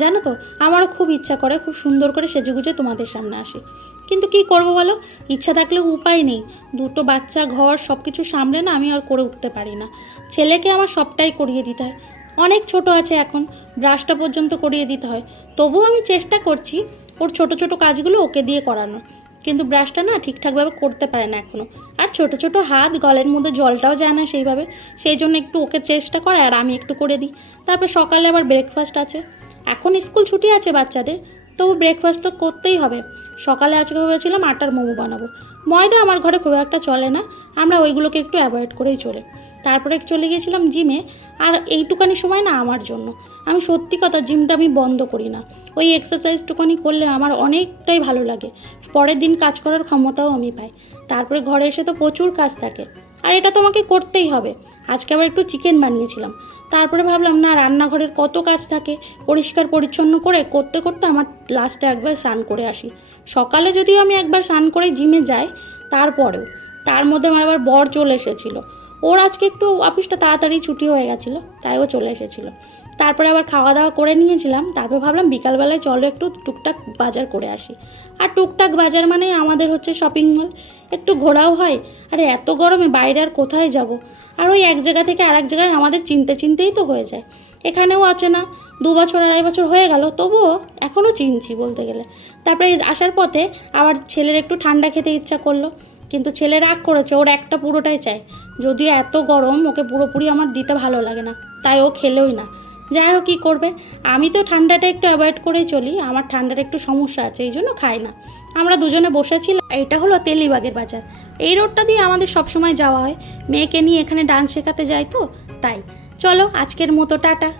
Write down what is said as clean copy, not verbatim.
জানো তো, আমারও খুব ইচ্ছা করে খুব সুন্দর করে সেজেগুজে তোমাদের সামনে আসি, কিন্তু কি করব বলো, ইচ্ছা থাকলেও উপায় নেই। দুটো বাচ্চা, ঘর সব কিছু সামলে না আমি আর করে উঠতে পারি না। ছেলেকে আমার সবটাই করিয়ে দিতে হয়, অনেক ছোট আছে এখন, ব্রাশটা পর্যন্ত করিয়ে দিতে হয়। তবুও আমি চেষ্টা করছি ওর ছোট ছোট কাজগুলো ওকে দিয়ে করানো, কিন্তু ব্রাশটা না ঠিকঠাকভাবে করতে পারে না এখনও। আর ছোট ছোট হাত, গলের মধ্যে জলটাও যায় না সেইভাবে, সেই জন্য একটু ওকে চেষ্টা করে আর আমি একটু করে দিই। তারপর সকালে আবার ব্রেকফাস্ট আছে, এখন স্কুল ছুটি আছে বাচ্চাদের, তবু ব্রেকফাস্ট তো করতেই হবে। সকালে আজকে ভেবেছিলাম আটার মোমো বানাবো, ময়দা আমার ঘরে খুব একটা চলে না, আমরা ওইগুলোকে একটু অ্যাভয়েড করেই চলে। তারপরে চলে গিয়েছিলাম জিমে, আর এইটুকানি সময় না আমার জন্য, আমি সত্যি কথা জিমটা আমি বন্ধ করি না, ওই এক্সারসাইজটুকানি করলে আমার অনেকটাই ভালো লাগে, পরের দিন কাজ করার ক্ষমতাও আমি পাই। তারপরে ঘরে এসে তো প্রচুর কাজ থাকে, আর এটা তো আমাকে করতেই হবে। আজকে আবার একটু চিকেন বানিয়েছিলাম, তারপরে ভাবলাম না, রান্নাঘরের কত কাজ থাকে, পরিষ্কার পরিচ্ছন্ন করে করতে করতে আমার লাস্টে একবার স্নান করে আসি। সকালে যদিও আমি একবার স্নান করে জিমে যাই, তারপরেও তার মধ্যে আমার আবার বর চলে এসেছিলো, ওর আজকে একটু অফিসটা তাড়াতাড়ি ছুটি হয়ে গেছিলো, তাই ও চলে এসেছিলো। তারপরে আবার খাওয়া দাওয়া করে নিয়েছিলাম, তারপর ভাবলাম বিকালবেলায় চলো একটু টুকটাক বাজার করে আসি। আর টুকটাক বাজার মানে আমাদের হচ্ছে শপিং মল, একটু ঘোরাও হয়। আরে এত গরমে বাইরে আর কোথায় যাব, আর ওই এক জায়গা থেকে আরেক জায়গায় আমাদের চিনতে চিনতেই তো হয়ে যায়। এখানেও আছে না, 2 বছর 2.5 বছর হয়ে গেল, তবুও এখনও চিনছি বলতে গেলে। তারপরে আসার পথে আবার ছেলের একটু ঠান্ডা খেতে ইচ্ছা করলো, কিন্তু ছেলে রাগ করেছে, ওর একটা পুরোটাই চাই। যদিও এত গরম ওকে পুরোপুরি আমার দিতে ভালো লাগে না, তাই ও খেলোই না। যাই হোক, কী করবে, আমি তো ঠান্ডাটা একটু অ্যাভয়েড করেই চলি, আমার ঠান্ডার একটু সমস্যা আছে, এই জন্য খাই না। আমরা দুজনে বসেছিলাম, এটা হলো তেলিবাগের বাজার, এই রোডটা দিয়ে আমাদের সব সময় যাওয়া হয়, মেয়েকে নিয়ে এখানে ডান্স শেখাতে যাই তো, তাই। চলো আজকের মতো টাটা।